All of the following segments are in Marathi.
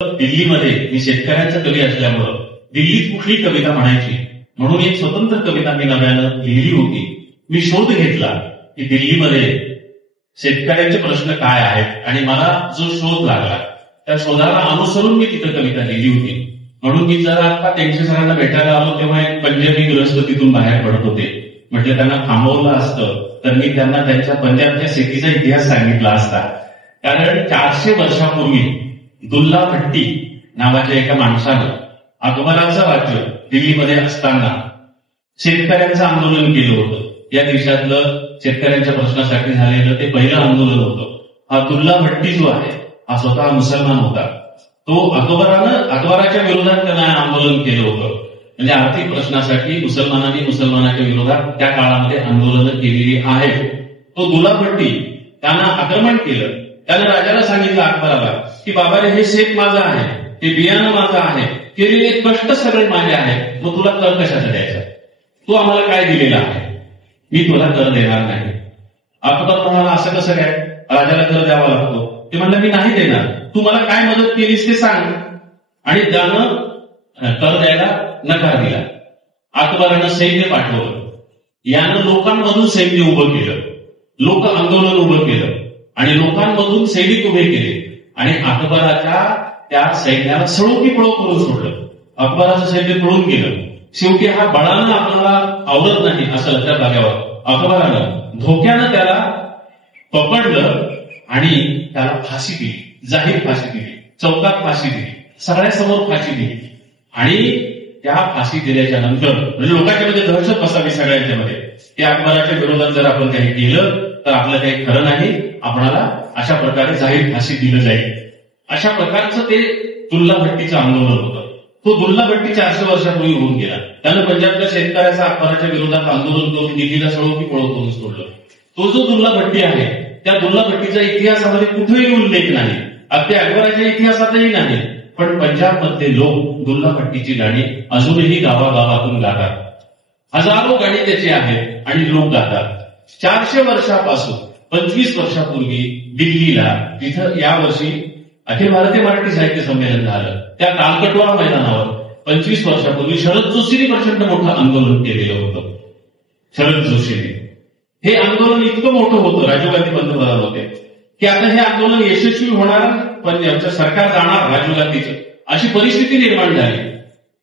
दिल्लीमध्ये मी शेतकऱ्यांचा कवी असल्यामुळं दिल्लीत कुठली कविता म्हणायची म्हणून एक स्वतंत्र कविता मी नव्यानं लिहिली होती. मी शोध घेतला की दिल्लीमध्ये शेतकऱ्यांचे प्रश्न काय आहेत आणि मला जो शोध लागला त्या शोधाला अनुसरून मी तिथं कविता लिहिली होती. म्हणून मी जरा आता त्यांच्या सरांना भेटायला आलो तेव्हा एक पंजाबी गृहस्थ तिथून बाहेर पडत होते. म्हटलं त्यांना थांबवलं असतं तर मी त्यांना त्यांच्या पंजाबच्या शेतीचा इतिहास सांगितला असता. कारण 400 वर्षापूर्वी दुल्ला भट्टी नावाच्या एका माणसानं अकबराचं राज्य दिल्लीमध्ये असताना शेतकऱ्यांचं आंदोलन केलं होतं. या देशातलं शेतकऱ्यांच्या प्रश्नासाठी झालेलं ते पहिलं आंदोलन होतं. हा दुल्ला भट्टी जो आहे हा स्वतः मुसलमान होता. तो अकबराच्या विरोधात त्यानं आंदोलन केलं होतं. म्हणजे आर्थिक प्रश्नासाठी मुसलमानांनी मुसलमानाच्या विरोधात त्या काळामध्ये आंदोलनं केलेली आहेत. तो दुल्ला भट्टी त्यानं आक्रमण केलं. त्यानं राजाला सांगितलं अकबराला की बाबा रे हे शेत माझं आहे, हे बियाणं माझं आहे, केलेले कष्ट सगळे माझे आहेत, मग तुला कर कशाचा द्यायचा? तू आम्हाला काय दिलेला आहे? मी तुला कर देणार नाही. अकबर म्हणाला असं कसं काय? राजाला कर द्यावा लागतो. ते म्हणलं मी नाही देणार. तू मला काय मदत केलीस ते सांग. आणि त्यानं कर द्यायला नकार दिला. अकबरानं सैन्य पाठवलं. यानं लोकांमधून सैन्य उभं केलं, लोक आंदोलन उभं केलं आणि लोकांमधून सैनिक उभे केले आणि अकबराच्या त्या सैन्याला सळोकी पळो करून सोडलं. अकबराचं सैन्य पळून गेलं. शेवटी हा बळानं आपल्याला आवडत नाही असं लक्षात आल्यावर अकबरानं धोक्यानं त्याला पकडलं आणि त्याला फाशी दिली. जाहीर फाशी दिली, चौकात फाशी दिली, सगळ्यासमोर फाशी दिली. आणि त्या फाशी दिल्याच्या नंतर म्हणजे लोकांच्या मध्ये दहशत बसावी सगळ्यांच्या मध्ये की अकबराच्या विरोधात जर आपण काही केलं तर आपलं काही खरं नाही, आपणाला अशा प्रकारे जाहीर फाशी दिलं जाईल. अशा प्रकारचं ते दुल्ला भट्टीचं आंदोलन होतं. तो दुल्ला भट्टी 400 वर्षापूर्वी होऊन गेला. त्यानं पंजाबच्या शेतकऱ्याचा अकबराच्या विरोधात आंदोलन करून दिल्लीला सळोकी पळो करून सोडलं. तो जो दुल्ला भट्टी आहे त्या दुल्ला भट्टीच्या इतिहासामध्ये कुठेही उल्लेख नाही, अगदी अकबराच्या इतिहासातही नाही. पण पंजाबमधले लोक दुल्ला भट्टीची गाणी अजूनही गावागावातून गातात. हजारो गाणी त्याची आहेत आणि लोक गातात. 400 वर्षापासून 25 वर्षापूर्वी दिल्लीला तिथं यावर्षी अखिल भारतीय मराठी साहित्य संमेलन झालं. त्या तालकटोरा मैदानावर 25 वर्षापूर्वी शरद जोशींनी प्रचंड मोठं आंदोलन केलेलं होतं. शरद जोशींनी हे आंदोलन इतकं मोठं होतं, राजीव गांधी पंतप्रधान होते, की आता हे आंदोलन यशस्वी होणार पण आमचं सरकार जाणार राजीव गांधीचं अशी परिस्थिती निर्माण झाली.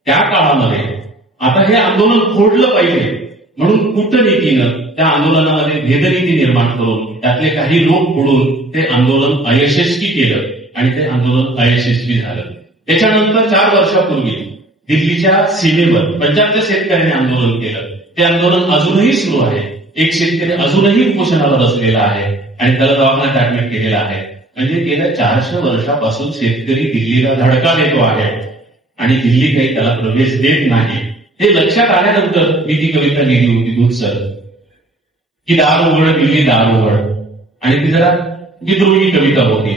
त्या काळामध्ये आता हे आंदोलन फोडलं पाहिजे म्हणून कूटनीतीनं त्या आंदोलनामध्ये भेदनीती निर्माण करून त्यातले काही लोक फोडून ते आंदोलन अयशस्वी केलं आणि ते आंदोलन अयशस्वी झालं. त्याच्यानंतर 4 वर्षापूर्वी दिल्लीच्या सीमेवर पंजाबच्या शेतकऱ्यांनी आंदोलन केलं. ते आंदोलन अजूनही सुरू आहे. एक शेतकरी अजूनही उपोषणाला बसलेला आहे आणि त्याला दवाखान्यात ऍडमिट केलेला आहे. म्हणजे गेल्या 400 वर्षापासून शेतकरी दिल्लीला धडका देतो आहे आणि दिल्ली काही त्याला प्रवेश देत नाही. हे लक्षात आल्यानंतर मी ती कविता लिहिली होती दूधसर की दार उघड दिल्ली दार उघड. आणि ती जरा विद्रोही कविता होती.